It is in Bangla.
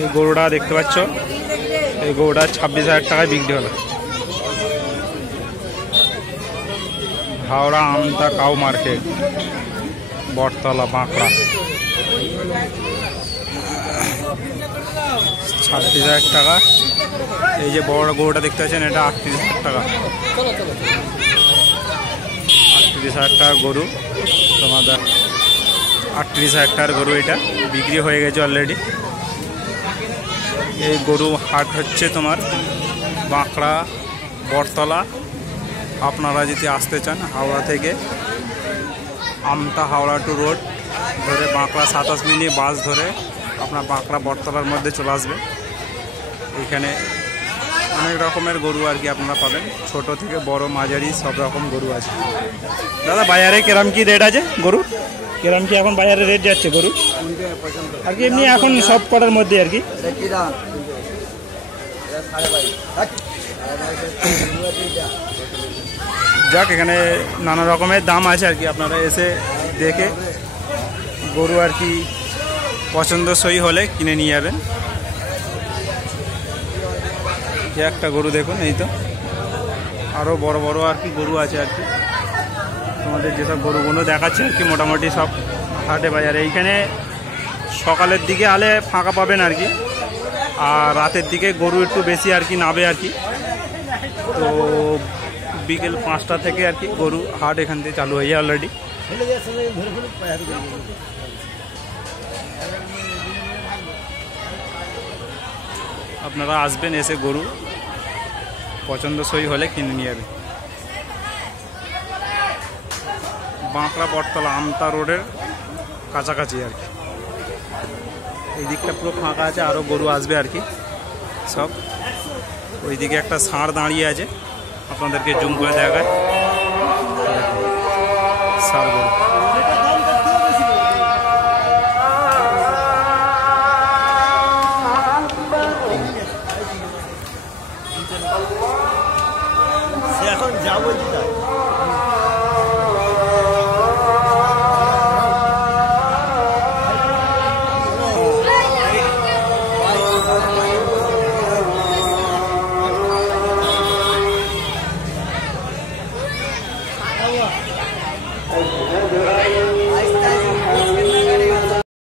এই গরুটা দেখতে পাচ্ছ, এই গরুটা 26,000 টাকায় বিক্রি হলো। হাওড়া আমতা কাউ মার্কেট, বটতলা, বাঁকড়া। 26,000 টাকা। এই যে বড় গরুটা দেখতে পাচ্ছেন, এটা 38,000 টাকা। 38,000 টাকা গরু তোমাদের। 38,000 টাকার গরু এটা বিক্রি হয়ে গেছে অলরেডি। এই গরু হাট হচ্ছে তোমার বাঁকড়া, বটতলা। আপনারা যদি আসতে চান হাওড়া থেকে আমতা হাওড়া টু রোড ধরে বাঁকড়া 27 মিনিট বাস ধরে আপনার বাঁকড়া বটতলার মধ্যে চলে আসবে। এখানে অনেক রকমের গরু আর কি আপনারা পাবেন, ছোট থেকে বড় মাঝারি সব রকম গরু আছে। দাদা বাজারে কেরাম কি রেট আছে গরু? কেরাম কি এখন বাজারে রেট যাচ্ছে গরু আর কি এমনি এখন সব কটার মধ্যে আর কি? যাক, এখানে নানা রকমের দাম আছে আর কি, আপনারা এসে দেখে গরু আর কি পছন্দসই হলে কিনে নিয়ে যাবেন। যে একটা গরু দেখুন, এই তো আরও বড় বড় আর কি গরু আছে আর কি। তোমাদের যেসব গরুগুলো দেখাচ্ছে আর কি মোটামুটি সব হাটে বাজারে। এইখানে সকালের দিকে আলে ফাঁকা পাবেন আর কি, আর রাতের দিকে গরু একটু বেশি আর কি নাবে আর কি। তো বিকেল 5টা থেকে আর কি গরু হাট এখান থেকে চালু হয়ে যায় অলরেডি। আপনারা আসবেন, এসে গরু পছন্দসই হলে কিনে নিয়ে যাবেন। বাঁকড়া বটতলা আমতা রোডের কাছাকাছি আর কি। এই দিকটা পুরো ফাঁকা আছে, আরও গরু আসবে আর কি সব। ওইদিকে একটা ষাঁড় দাঁড়িয়ে আছে, আপনাদেরকে জুম করে দেখায়। ষাঁড় গরু এখন যাবো